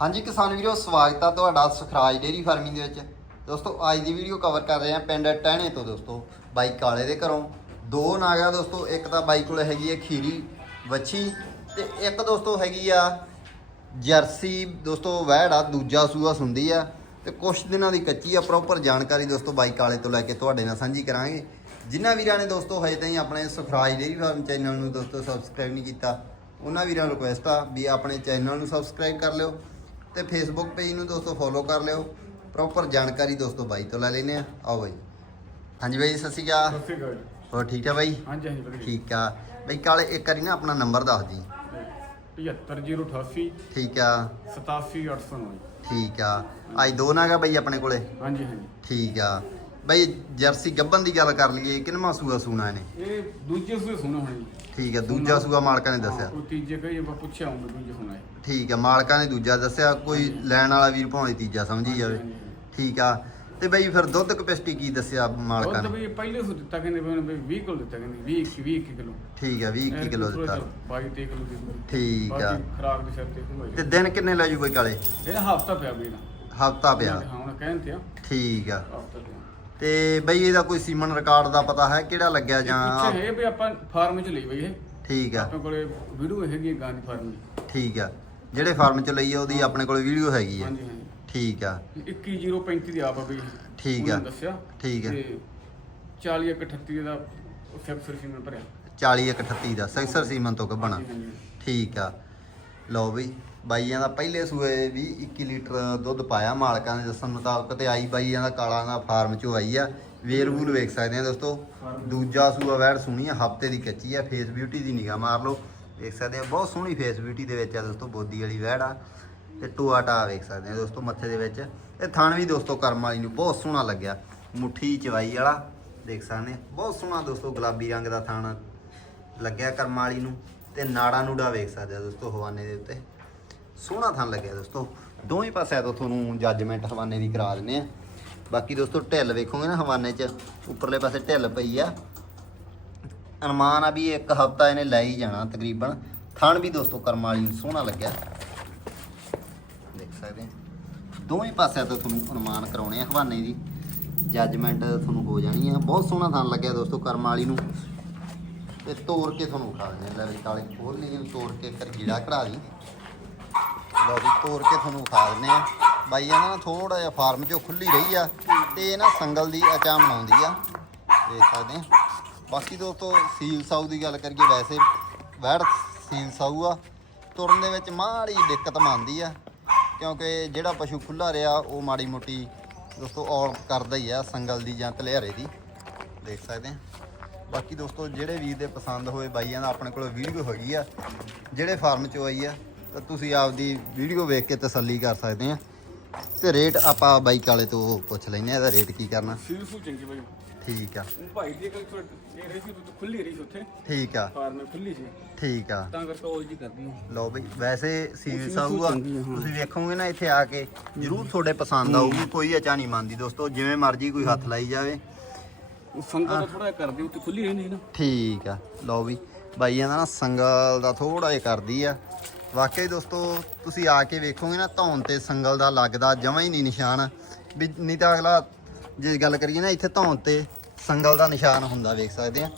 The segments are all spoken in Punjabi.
ਹਾਂਜੀ ਕਿਸਾਨ ਵੀਰੋ, ਸਵਾਗਤ ਆ ਤੁਹਾਡਾ ਸੁਖਰਾਜ ਡੇਰੀ ਫਾਰਮਿੰਗ ਦੇ ਵਿੱਚ। ਦੋਸਤੋ, ਅੱਜ ਦੀ ਵੀਡੀਓ ਕਵਰ ਕਰ ਰਹੇ ਆ ਪਿੰਡ ਟਹਿਣੇ ਤੋਂ ਦੋਸਤੋ, ਬਾਈ ਕਾਲੇ ਦੇ ਘਰੋਂ। ਦੋ ਨਾਗਾ ਦੋਸਤੋ, ਇੱਕ ਤਾਂ ਬਾਈ ਕੋਲ ਹੈਗੀ ਹੈ ਖੀਰੀ ਵੱਛੀ ਤੇ ਇੱਕ ਦੋਸਤੋ ਹੈਗੀ ਆ ਜਰਸੀ, ਦੋਸਤੋ, ਵਹਿੜ ਆ, ਦੂਜਾ ਸੂਆ ਸੁੰਦੀ ਆ। ਤੇ ਕੁਛ ਦਿਨਾਂ ਦੀ ਕੱਚੀ ਆ ਪ੍ਰੋਪਰ ਜਾਣਕਾਰੀ ਦੋਸਤੋ ਬਾਈ ਕਾਲੇ ਤੋਂ ਲੈ ਕੇ ਤੁਹਾਡੇ ਨਾਲ ਸਾਂਝੀ ਕਰਾਂਗੇ। ਜਿਨ੍ਹਾਂ ਵੀਰਾਂ ਨੇ ਦੋਸਤੋ ਹਜੇ ਤਾਈਂ ਆਪਣੇ ਸੁਖਰਾਜ ਡੇਰੀ ਫਾਰਮ ਚੈਨਲ ਨੂੰ ਦੋਸਤੋ ਸਬਸਕ੍ਰਾਈਬ ਨਹੀਂ ਕੀਤਾ, ਉਹਨਾਂ ਵੀਰਾਂ ਨੂੰ ਰਿਕੁਐਸਟ ਆ ਵੀ ਆਪਣੇ ਚੈਨਲ ਨੂੰ ਸਬਸਕ੍ਰਾਈਬ ਕਰ ਲਿਓ। ਤੇ ਫੇਸਬੁੱਕ ਪੇਜ ਨੂੰ ਦੋਸਤੋ ਫੋਲੋ ਕਰ ਲਿਓ। ਪ੍ਰੋਪਰ ਜਾਣਕਾਰੀ ਦੋਸਤੋ ਬਾਈ ਤੋਂ ਲੈ ਲੈਨੇ ਆ। ਆਓ ਬਾਈ। ਹਾਂਜੀ ਬਾਈ ਸਤਿ ਸ਼੍ਰੀ ਅਕਾਲ। ਸਤਿ ਸ਼੍ਰੀ ਅਕਾਲ ਜੀ। ਹੋਰ ਠੀਕ ਆ ਬਾਈ? ਹਾਂਜੀ ਹਾਂਜੀ ਵਧੀਆ। ਠੀਕ ਆ। ਬਾਈ ਕਾਲੇ ਇੱਕ ਵਾਰੀ ਨਾ ਆਪਣਾ ਨੰਬਰ ਦੱਸ ਦੀ 75088 ਠੀਕ ਆ। 87809 ਠੀਕ ਆ। ਅੱਜ ਦੋ ਨਾਗਾ ਬਾਈ ਆਪਣੇ ਕੋਲੇ? ਹਾਂਜੀ ਹਾਂਜੀ। ਠੀਕ ਆ। ਬਾਈ ਜਰਸੀ ਗੱਬਨ ਦੀ ਗੱਲ ਕਰ ਲਈਏ ਕਿੰਨਵਾਂ ਸੂਆ ਸੂਣਾ ਇਹਨੇ? ਇਹ ਦੂਜੇ ਸੂਏ ਸੁਣਾ ਹੋਣੀ ਠੀਕ ਆ ਦੂਜਾ ਸੂਆ ਮਾਲਕਾਂ ਨੇ ਦੱਸਿਆ। ਉਹ ਤੀਜੇ ਕਹੀ ਆਪਾਂ ਪੁੱਛਿਆ ਹੁੰਦਾ ਦੂਜੇ ਸੁਣਾ ਹੈ। ਠੀਕ ਆ ਮਾਲਕਾਂ ਨੇ ਦੂਜਾ ਦੱਸਿਆ ਕੋਈ ਲੈਣ ਵਾਲਾ ਵੀਰ ਭਾਵੇਂ ਤੀਜਾ ਸਮਝੀ ਜਾਵੇ। ਠੀਕ ਆ ਤੇ ਬਈ ਫਿਰ ਦੁੱਧ ਕਪੈਸਿਟੀ ਕੀ ਦੱਸਿਆ ਮਾਲਕਾਂ ਦੁੱਧ ਨੇ? ਵੀ ਪਹਿਲੇ ਸੂ ਦਿੱਤਾ ਕਹਿੰਦੇ ਵੀ ਉਹਨੇ 20 ਕਿਲੋ ਦਿੱਤਾ ਕਹਿੰਦੇ 20 20 ਕਿਲੋ। ਠੀਕ ਆ 20 21 ਕਿਲੋ ਦਿੱਤਾ। 22 23 ਕਿਲੋ ਦੇ ਦੂੰਗੇ ਠੀਕ ਆ। ਬਾਕੀ ਖਰਾਕ ਦੇ ਸਿਰ ਤੇ ਤੇ ਹੋਏ ਦਿਨ ਕਿੰਨੇ ਲੈ ਜੂ ਬਈ ਕਾਲੇ? ਇਹ ਹਫਤਾ ਪਿਆ ਵੀ ਨਾ ਹਫਤਾ ਪਿਆ। ਹਾਂ ਹੁਣ ਕਹਿੰਦੇ ਆ। ਠੀਕ ਆ। ਹਫਤਾ ਪਿਆ। ਤੇ ਬਈ ਇਹਦਾ ਕੋਈ ਸੀਮਨ ਰਿਕਾਰਡ ਦਾ ਪਤਾ ਹੈ ਕਿਹੜਾ ਲੱਗਿਆ ਜਾਂ ਪਿੱਛੇ ਹੈ ਵੀ ਆਪਾਂ ਫਾਰਮ ਚ ਲਈ ਬਈ ਇਹ। ਠੀਕ ਆ। ਆਪਣੇ ਕੋਲੇ ਵੀਡੀਓ ਹੈਗੀ ਗਾਂ ਦੀ ਫਾਰਮ ਦੀ ਠੀਕ ਆ। ਜਿਹੜੇ ਫਾਰਮ ਚ ਲਈ ਆ ਉਹਦੀ ਆਪਣੇ ਕੋਲ ਵੀਡੀਓ ਹੈਗੀ ਆ। ਹਾਂਜੀ ਹਾਂਜੀ। ਠੀਕ ਆ। 21035 ਦੀ ਆਪ ਆ ਬਈ ਠੀਕ ਆ। ਉਹਨੇ ਦੱਸਿਆ। ਠੀਕ ਆ। ਤੇ 4038 ਦਾ ਫਿਕਸਰ ਸੀ ਮੈਂ ਭਰਿਆ 40 138 ਦਾ ਸੈਕਸਰ ਸੀਮਨ ਤੋਂ ਹਾਂਜੀ, ਹਾਂਜੀ। ਠੀਕ ਆ। ਲਓ ਬਈ ਬਾਈਆਂ ਦਾ ਪਹਿਲੇ ਸੂਏ ਵੀ 21 ਲੀਟਰ ਦੁੱਧ ਪਾਇਆ, ਮਾਲਕਾਂ ਦੇ ਦੱਸਣ ਮੁਤਾਬਕ ਤੇ ਆਈ ਬਾਈਆਂ ਦਾ ਕਾਲਾ ਦਾ ਫਾਰਮ ਚੋਂ ਆਈ ਆ। ਵੇਰਵੂਲ ਵੇਖ ਸਕਦੇ ਆ ਦੋਸਤੋ। ਦੂਜਾ ਸੂਆ ਵੈੜ ਸੋਹਣੀ ਆ, ਹਫ਼ਤੇ ਦੀ ਕੱਚੀ ਆ ਫੇਸ ਬਿਊਟੀ ਦੀ ਨਿਗਾਹ ਮਾਰ ਲਓ। ਵੇਖ ਸਕਦੇ ਆ, ਬਹੁਤ ਸੋਹਣੀ ਫੇਸ ਬਿਊਟੀ ਦੇ ਵਿੱਚ ਆ ਦੋਸਤੋ, ਬੋਦੀ ਵਾਲੀ ਵੈੜ ਆ। ਤੇ ਟੋਆ ਟਾ ਵੇਖ ਸਕਦੇ ਆ ਦੋਸਤੋ, ਮੱਥੇ ਦੇ ਵਿੱਚ। ਇਹ ਥਣ ਵੀ ਦੋਸਤੋ, ਕਰਮ ਵਾਲੀ ਨੂੰ ਬਹੁਤ ਸੋਹਣਾ ਲੱਗਿਆ। ਮੁੱਠੀ ਚਵਾਈ ਵਾਲਾ ਦੇਖ ਸਕਦੇ ਆ। ਬਹੁਤ ਸੋਹਣਾ ਦੋਸਤੋ, ਗੁਲਾਬੀ ਰੰਗ ਦਾ ਥਣ ਲੱਗਿਆ ਕਰਮ ਵਾਲੀ ਨੂੰ। ਤੇ ਨਾੜਾ ਨੂੜਾ ਵੇਖ ਸਕਦੇ ਆ ਦੋਸਤੋ, ਹਵਾਨੇ ਦੇ ਉੱਤੇ। ਸੋਹਣਾ ਥਣ ਲੱਗਿਆ ਦੋਸਤੋ। ਦੋਵੇਂ ਪਾਸਿਆਂ ਤੋਂ ਤੁਹਾਨੂੰ ਜੱਜਮੈਂਟ ਹਵਾਨੇ ਦੀ ਕਰਾ ਦਿੰਨੇ ਆ। ਬਾਕੀ ਦੋਸਤੋ, ਢਿੱਲ ਵੇਖੋਗੇ ਨਾ ਹਵਾਨੇ 'ਚ, ਉੱਪਰਲੇ ਪਾਸੇ ਢਿੱਲ ਪਈ ਆ। ਅਨੁਮਾਨ ਆ ਵੀ ਇੱਕ ਹਫਤਾ ਇਹਨੇ ਲੈ ਹੀ ਜਾਣਾ ਤਕਰੀਬਨ। ਥਣ ਵੀ ਦੋਸਤੋ, ਕਰਮ ਵਾਲੀ ਨੂੰ ਸੋਹਣਾ ਲੱਗਿਆ। ਦੇਖ ਸਕਦੇ ਆ। ਦੋਵੇਂ ਪਾਸਿਆਂ ਤੋਂ ਤੁਹਾਨੂੰ ਅਨੁਮਾਨ ਕਰਾਉਣੇ ਆ ਹਵਾਨੇ ਦੀ। ਜੱਜਮੈਂਟ ਤੁਹਾਨੂੰ ਹੋ ਜਾਣੀ ਆ। ਬਹੁਤ ਸੋਹਣਾ ਥਣ ਲੱਗਿਆ ਦੋਸਤੋ, ਕਰਮ ਵਾਲੀ ਨੂੰ। ਤੇ ਤੋੜ ਕੇ ਤੁਹਾਨੂੰ ਖਾ ਦਿੰਦੇ ਆ। ਲੈ ਵੀ ਕਾਲੇ ਖੋਲ ਲਈ ਇਹਨੂੰ ਤੋੜ ਕੇ ਕਰ ਗੀੜਾ ਕਢਾ ਲਈ। ਲਓ ਵੀ ਤੋੜ ਕੇ ਤੁਹਾਨੂੰ ਖਾ ਦਿੰਦੇ ਆ। ਬਾਈ ਇਹਨਾਂ ਨਾਲ ਥੋੜਾ ਜਿਹਾ ਫਾਰਮ ਚੋਂ ਖੁੱਲੀ ਰਹੀ ਆ ਤੇ ਇਹ ਨਾ ਸੰਗਲ ਦੀ ਅਚਾ ਬਣਾਉਂਦੀ ਆ। ਦੇਖ ਸਕਦੇ ਆ। ਬਾਕੀ ਦੋਸਤੋ, ਸੀਲ ਸਾਊ ਦੀ ਗੱਲ ਕਰੀਏ, ਵੈਸੇ ਵੈੜ ਸੀਲ ਸਾਊ ਆ। ਤੁਰਨ ਦੇ ਵਿੱਚ ਮਾੜੀ ਦਿੱਕਤ ਮੰਨਦੀ ਆ, ਕਿਉਂਕਿ ਜਿਹੜਾ ਪਸ਼ੂ ਖੁੱਲਾ ਰਿਹਾ, ਉਹ ਮਾੜੀ ਮੋਟੀ ਦੋਸਤੋ, ਔਲ ਕਰਦਾ ਹੀ ਆ ਸੰਗਲ ਦੀ ਜਾਂ ਤਲਿਆਰੇ ਦੀ। ਦੇਖ ਸਕਦੇ ਆ। ਬਾਕੀ ਦੋਸਤੋ ਜਿਹੜੇ ਵੀਰ ਦੇ ਪਸੰਦ ਹੋਏ ਬਾਈਆਂ ਦਾ ਆਪਣੇ ਕੋਲ ਵੀਡੀਓ ਹੈਗੀ ਆ ਜਿਹੜੇ ਫਾਰਮ ਚੋਂ ਆਈ ਆ ਤਾਂ ਤੁਸੀਂ ਆਪਦੀ ਵੀਡੀਓ ਵੇਖ ਕੇ ਤਸੱਲੀ ਕਰ ਸਕਦੇ ਆ। ਤੇ ਰੇਟ ਆਪਾਂ ਬਾਈਕ ਵਾਲੇ ਤੋਂ ਪੁੱਛ ਲੈਨੇ ਆ ਇਹਦਾ ਰੇਟ ਕੀ ਕਰਨਾ? ਸੀਲ ਸੂ ਚੰਗੀ ਬਈ। ਠੀਕ ਆ। ਉਹ ਭਾਈ ਦੀ ਕੋਈ ਥੋੜੀ ਇਹ ਰਹੀ ਸੀ ਤੂੰ ਖੁੱਲੀ ਰਹੀ ਸੀ ਉੱਥੇ। ਠੀਕ ਆ। ਫਾਰਮ ਖੁੱਲੀ ਸੀ। ਠੀਕ ਆ। ਤਾਂ ਕਰਕੇ ਉਹ ਜੀ ਕਰਦੀ ਹਾਂ। ਲਓ ਬਈ ਵੈਸੇ ਸੀਲ ਸਾਊ ਆ। ਤੁਸੀਂ ਵੇਖੋਗੇ ਨਾ ਇੱਥੇ ਆ ਕੇ ਜਰੂਰ ਤੁਹਾਡੇ ਪਸੰਦ ਆਊਗੀ ਕੋਈ ਅਚਾ ਨਹੀਂ ਮੰਨਦੀ ਦੋਸਤੋ ਜਿਵੇਂ ਮਰਜ਼ੀ ਕੋਈ ਹੱਥ ਲਾਈ ਜਾਵੇ। ਉਹ ਸੰਗਤ ਥੋੜਾ ਕਰਦੀ ਉੱਥੇ ਖੁੱਲੀ ਰਹੀ ਨਾ। ਠੀਕ ਆ, ਲਓ ਵੀ, ਬਾਈ ਦਾ ਨਾ ਸੰਗਲ ਦਾ ਥੋੜਾ ਜਿਹਾ ਕਰਦੀ ਆ। ਵਾਕਈ ਦੋਸਤੋ, ਤੁਸੀਂ ਆ ਕੇ ਵੇਖੋਗੇ ਨਾ, ਧੌਣ ਤੇ ਸੰਗਲ ਦਾ ਲੱਗਦਾ ਜਮਾਂ ਹੀ ਨਹੀਂ ਨਿਸ਼ਾਨ। ਵੀ ਨਹੀਂ ਤਾਂ ਅਗਲਾ ਜੇ ਗੱਲ ਕਰੀਏ ਨਾ, ਇੱਥੇ ਧੌਣ ਤੇ ਸੰਗਲ ਦਾ ਨਿਸ਼ਾਨ ਹੁੰਦਾ, ਵੇਖ ਸਕਦੇ ਆ।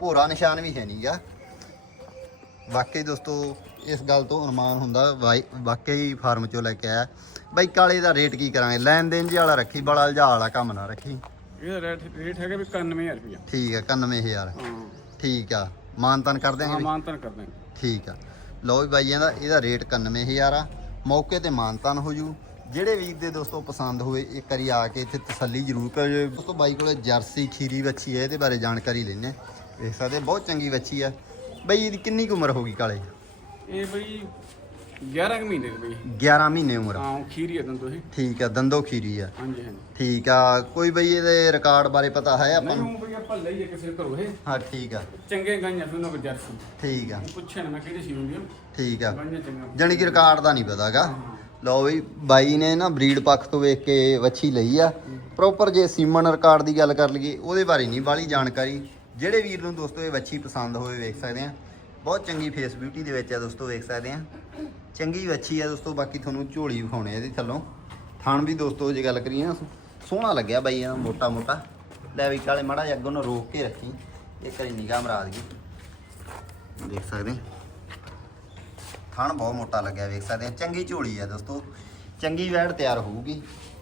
ਭੋਰਾ ਨਿਸ਼ਾਨ ਵੀ ਹੈ ਨਹੀਂਗਾ ਵਾਕਈ ਦੋਸਤੋ, ਇਸ ਗੱਲ ਤੋਂ ਅਨੁਮਾਨ ਹੁੰਦਾ ਵਾਈ- ਵਾਕਈ ਫਾਰਮ ਚੋਂ ਲੈ ਕੇ ਆਇਆ। ਬਾਈ, ਕਾਲੇ ਦਾ ਰੇਟ ਕੀ ਕਰਾਂਗੇ? ਲੈਣ ਦੇਣ ਜਿਹੇ ਵਾਲਾ ਰੱਖੀ, ਬੜਾ ਜਹਾ ਵਾਲਾ ਕੰਮ ਨਾ ਰੱਖੀ। ਇਹਦਾ ਰੇਟ ਰੇਟ ਹੈਗਾ ਵੀ 91000 ਰੁਪਇਆ ਠੀਕ ਆ 91000 ਹਾਂ। ਠੀਕ ਆ ਮਾਨਤਨ ਕਰ ਹਾਂ ਦਿਆਂਗੇ ਮਾਨਤਨ ਕਰ ਦਾਂਗੇ ਠੀਕ ਆ। ਲਓ ਵੀ ਬਾਈਆਂ ਦਾ ਇਹਦਾ ਰੇਟ 91000 ਆ। ਮੌਕੇ ਤੇ ਮਾਨਤਨ ਹੋ ਜੂ। ਜਿਹੜੇ ਵੀਰ ਦੇ ਦੋਸਤੋ ਪਸੰਦ ਹੋਵੇ ਇੱਕ ਵਾਰੀ ਆ ਕੇ ਇੱਥੇ ਤਸੱਲੀ ਜ਼ਰੂਰ ਕਰਿਓ। ਦੋਸਤੋ ਬਾਈ ਕੋਲੇ ਜਰਸੀ ਖੀਰੀ ਵੱਛੀ ਹੈ ਇਹਦੇ ਬਾਰੇ ਜਾਣਕਾਰੀ ਲੈਣੇ ਵੇਖ ਸਕਦੇ ਬਹੁਤ ਚੰਗੀ ਵੱਛੀ ਆ। ਬਈ ਇਹਦੀ ਕਿੰਨੀ ਕੁ ਉਮਰ ਹੋਗੀ ਕਾਲੇ? ਇਹ ਬਈ 11 ਕੁ ਮਹੀਨੇ ਦੀ ਬਈ। 11 ਮਹੀਨੇ ਉਮਰ। ਆ। ਹਾਂ ਖੀਰੀ ਅਦਨ ਤੁਸੀਂ ਠੀਕ ਆ ਦੰਦੋ ਖੀਰੀ ਆ। ਹਾਂਜੀ ਹਾਂਜੀ। ਠੀਕ ਆ ਕੋਈ ਬਈ ਇਹਦੇ ਰਿਕਾਰਡ ਬਾਰੇ ਪਤਾ ਹੈ ਆਪਾਂ? ਨਹੀਂ ਨੂੰ ਉਹ ਬਈ ਆਪਾਂ ਲਈਏ ਕਿਸੇ ਘਰੋਂ ਇਹ। ਹਾਂ ਠੀਕ ਆ। ਚੰਗੇ ਗਾਈਆਂ ਫਿਰ ਉਹਨਾਂ ਕੋ ਜਰਸੀ। ਠੀਕ ਆ। ਪੁੱਛਿਆ ਨਾ ਮੈਂ ਕਿਹੜੀ ਸੀ ਹੁੰਦੀ ਠੀਕ ਆ। ਗਾਈਆਂ ਚੰਗਾ ਜਾਣੀ ਕਿ ਰਿਕਾਰਡ ਦਾ ਨਹੀਂ ਪਤਾਗਾ। ਲਓ ਵੀ ਬਾਈ ਨੇ ਨਾ ਬਰੀਡ ਪੱਖ ਤੋਂ ਵੇਖ ਕੇ ਵੱਛੀ ਲਈ ਆ। ਪ੍ਰੋਪਰ ਜੇ ਸੀਮਨ ਰਿਕਾਰਡ ਦੀ ਗੱਲ ਕਰ ਲਈਏ ਉਹਦੇ ਬਾਰੇ ਨਹੀਂ ਬਾਲੀ ਜਾਣਕਾਰੀ। ਜਿਹੜੇ ਵੀਰ ਨੂੰ ਦੋਸਤੋ ਇਹ ਵੱਛੀ ਪਸੰਦ ਹੋਵੇ ਵੇਖ ਸਕਦੇ ਆ। ਬਹੁਤ ਚੰਗੀ ਫੇਸ ਬਿਊਟੀ ਦੇ ਵਿੱਚ ਆ ਦੋਸਤੋ ਵੇਖ ਸਕਦੇ ਆ। ਚੰਗੀ ਵੱਛੀ ਆ ਦੋਸਤੋ ਬਾਕੀ ਤੁਹਾਨੂੰ ਝੋਲੀ ਵਿਖਾਉਣੇ ਆ ਇਹਦੀ ਥੱਲੋਂ। ਥਣ ਵੀ ਦੋਸਤੋ ਜੇ ਗੱਲ ਕਰੀਏ ਸੋਹਣਾ ਲੱਗਿਆ ਬਾਈ ਇਹਦਾ ਮੋਟਾ ਮੋਟਾ ਲੈ ਵੀ ਕਾਲੇ ਮਾੜਾ ਜਿਹਾ ਅੱਗੋਂ ਨੂੰ ਰੋਕ ਕੇ ਰੱਖੀ। ਇਹ ਕਰੀ ਨਿਗਾਹ ਮਰਾ ਦਗੀ ਦੇਖ ਸਕਦੇ ਥਣ ਬਹੁਤ ਮੋਟਾ ਲੱਗਿਆ ਵੇਖ ਸਕਦੇ ਆ। ਚੰਗੀ ਝੋਲੀ ਆ ਦੋਸਤੋ। ਚੰਗੀ ਵੈੜ ਤਿਆਰ ਹੋਊਗੀ।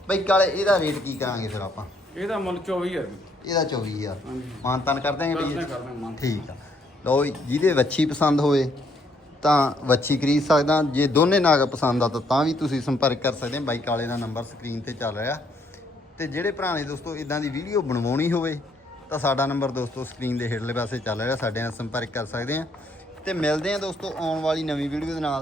ਬਈ ਕਾਲੇ ਇਹਦਾ ਰੇਟ ਕੀ ਕਰਾਂਗੇ ਫਿਰ ਆਪਾਂ? ਇਹਦਾ ਮੁੱਲ 24000 ਰੁਪਏ ਇਹਦਾ 24000 ਹਾਂਜੀ। ਮਾਨਤਾਨ ਕਰ ਦਾਂਗੇ ਕਰਦੇ ਬਈ ਠੀਕ ਆ। ਜੀ, ਜਿਹਦੇ ਵੱਛੀ ਪਸੰਦ ਹੋਵੇ ਤਾਂ ਵੱਛੀ ਖਰੀਦ ਸਕਦਾ। ਜੇ ਦੋਨੇ ਨਾਗ ਪਸੰਦ ਆ ਤਾਂ ਤਾਂ ਵੀ ਤੁਸੀਂ ਸੰਪਰਕ ਕਰ ਸਕਦੇ ਹੋ ਬਾਈ ਕਾਲੇ ਦਾ ਨੰਬਰ ਸਕਰੀਨ ਤੇ ਚੱਲ ਰਿਹਾ। ਤੇ ਜਿਹੜੇ ਭਰਾ ਨੇ ਦੋਸਤੋ ਇਦਾਂ ਦੀ ਵੀਡੀਓ ਬਣਵਾਉਣੀ ਹੋਵੇ, ਤਾਂ ਸਾਡਾ ਨੰਬਰ ਦੋਸਤੋ ਸਕਰੀਨ ਦੇ ਹੇਠਲੇ ਪਾਸੇ ਚੱਲ ਰਿਹਾ। ਸਾਡੇ ਨਾਲ ਸੰਪਰਕ ਕਰ ਸਕਦੇ ਆ। ਤੇ ਮਿਲਦੇ ਆ ਦੋਸਤੋ ਆਉਣ ਵਾਲੀ ਨਵੀਂ ਵੀਡੀਓ ਦੇ ਨਾਲ।